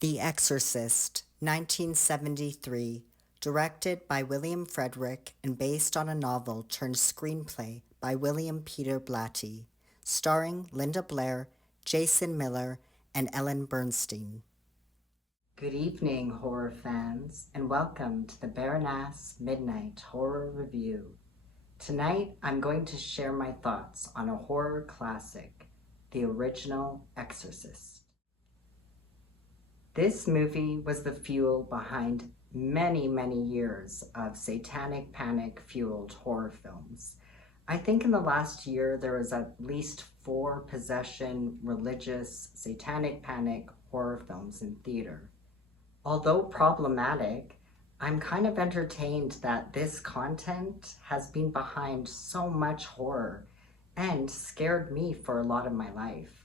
The Exorcist, 1973, directed by William Frederick and based on a novel turned screenplay by William Peter Blatty, starring Linda Blair, Jason Miller, and Ellen Bernstein. Good evening, horror fans, and welcome to the Baronass Midnight Horror Review. Tonight, I'm going to share my thoughts on a horror classic, the original Exorcist. This movie was the fuel behind many, many years of satanic panic-fueled horror films. I think in the last year there was at least 4 possession, religious, satanic panic horror films in theater. Although problematic, I'm kind of entertained that this content has been behind so much horror and scared me for a lot of my life.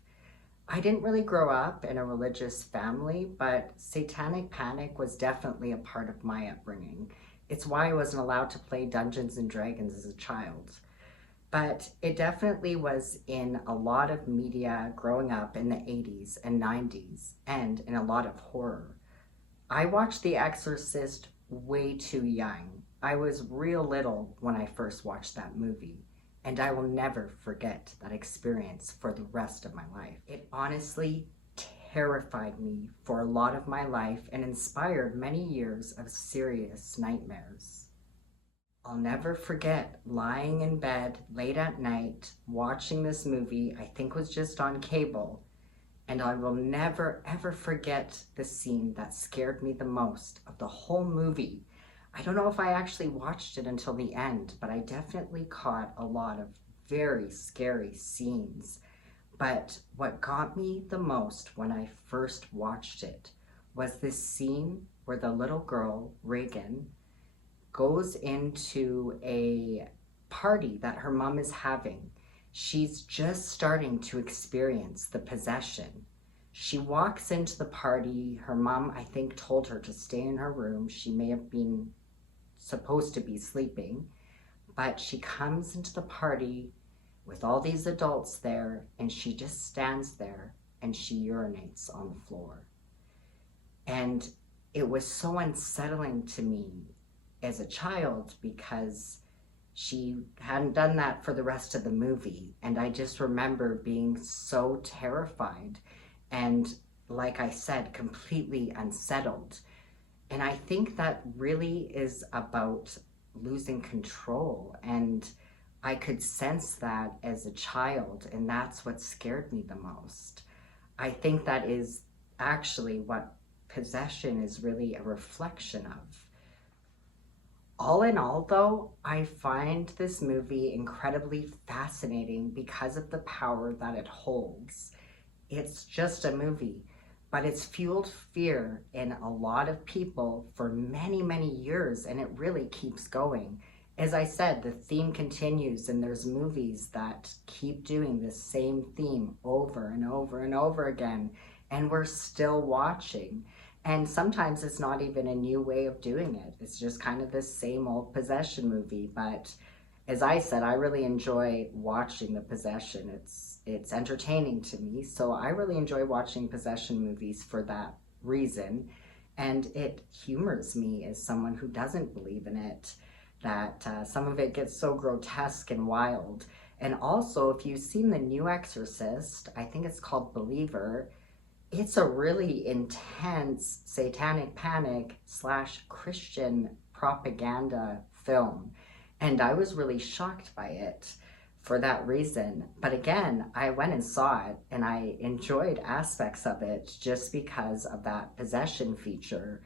I didn't really grow up in a religious family, but satanic panic was definitely a part of my upbringing. It's why I wasn't allowed to play Dungeons and Dragons as a child. But it definitely was in a lot of media growing up in the 80s and 90s, and in a lot of horror. I watched The Exorcist way too young. I was real little when I first watched that movie. And I will never forget that experience for the rest of my life. It honestly terrified me for a lot of my life and inspired many years of serious nightmares. I'll never forget lying in bed late at night watching this movie. I think was just on cable, and I will never ever forget the scene that scared me the most of the whole movie. I don't know if I actually watched it until the end, but I definitely caught a lot of very scary scenes. But what got me the most when I first watched it was this scene where the little girl, Reagan, goes into a party that her mom is having. She's just starting to experience the possession. She walks into the party. Her mom, I think, told her to stay in her room. She may have been supposed to be sleeping, but she comes into the party with all these adults there, and she just stands there and she urinates on the floor. And it was so unsettling to me as a child because she hadn't done that for the rest of the movie, and I just remember being so terrified and, like I said, completely unsettled. And I think that really is about losing control. And I could sense that as a child, and that's what scared me the most. I think that is actually what possession is really a reflection of. All in all, though, I find this movie incredibly fascinating because of the power that it holds. It's just a movie, but it's fueled fear in a lot of people for many, many years, and it really keeps going. As I said, the theme continues, and there's movies that keep doing this same theme over and over and over again, and we're still watching. And sometimes it's not even a new way of doing it. It's just kind of this same old possession movie, but as I said, I really enjoy watching the possession. It's entertaining to me, so I really enjoy watching possession movies for that reason. And it humors me as someone who doesn't believe in it, that some of it gets so grotesque and wild. And also, if you've seen the new Exorcist, I think it's called Believer, it's a really intense satanic panic / Christian propaganda film. And I was really shocked by it for that reason. But again, I went and saw it, and I enjoyed aspects of it just because of that possession feature.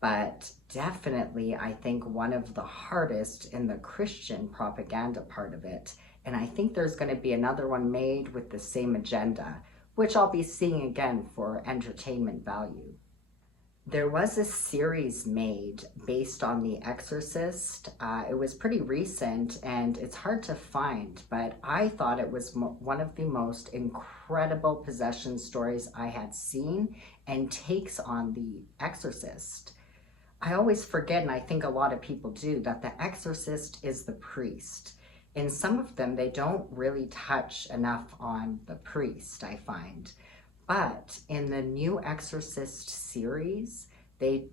But definitely, I think one of the hardest in the Christian propaganda part of it. And I think there's going to be another one made with the same agenda, which I'll be seeing again for entertainment value. There was a series made based on The Exorcist. It was pretty recent and it's hard to find, but I thought it was one of the most incredible possession stories I had seen and takes on The Exorcist. I always forget, and I think a lot of people do, that The Exorcist is the priest. In some of them, they don't really touch enough on the priest, I find. But in the new Exorcist series,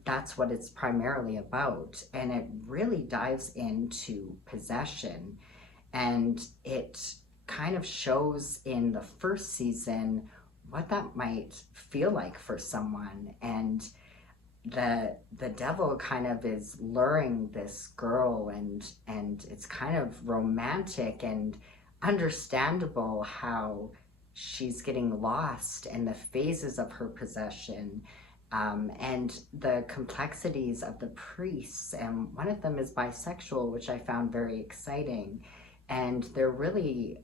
that's what it's primarily about, and it really dives into possession, and it kind of shows in the first season what that might feel like for someone. And the devil kind of is luring this girl, and it's kind of romantic and understandable how she's getting lost and the phases of her possession, and the complexities of the priests. And one of them is bisexual, which I found very exciting. And they're really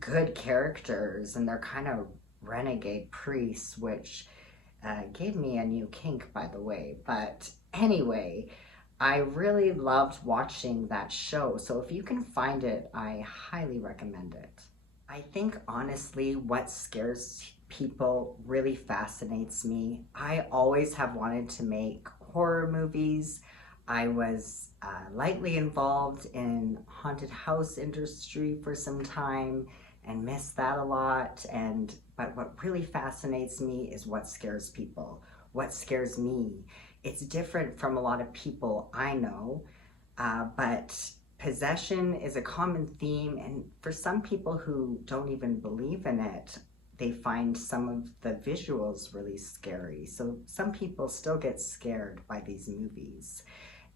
good characters, and they're kind of renegade priests, which gave me a new kink, by the way. But anyway, I really loved watching that show. So if you can find it, I highly recommend it. I think honestly, what scares people really fascinates me. I always have wanted to make horror movies. I was lightly involved in haunted house industry for some time and missed that a lot. But what really fascinates me is what scares people. What scares me. It's different from a lot of people I know, but possession is a common theme, and for some people who don't even believe in it, they find some of the visuals really scary. So some people still get scared by these movies.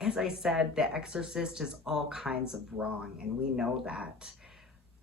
As I said, The Exorcist is all kinds of wrong, and we know that.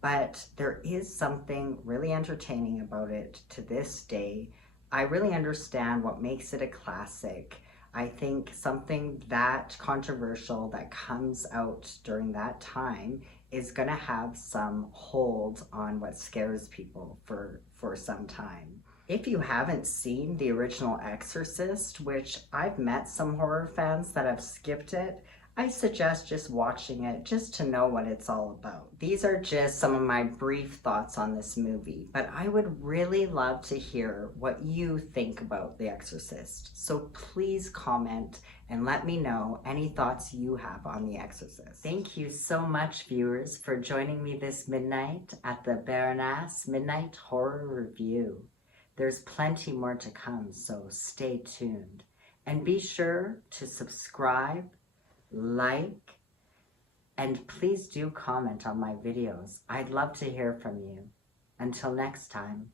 But there is something really entertaining about it to this day. I really understand what makes it a classic. I think something that controversial that comes out during that time is going to have some hold on what scares people for some time. If you haven't seen the original Exorcist, which I've met some horror fans that have skipped it, I suggest just watching it just to know what it's all about. These are just some of my brief thoughts on this movie, but I would really love to hear what you think about The Exorcist. So please comment and let me know any thoughts you have on The Exorcist. Thank you so much, viewers, for joining me this midnight at the Baronass Midnight Horror Review. There's plenty more to come, so stay tuned. And be sure to subscribe, like, and please do comment on my videos. I'd love to hear from you. Until next time.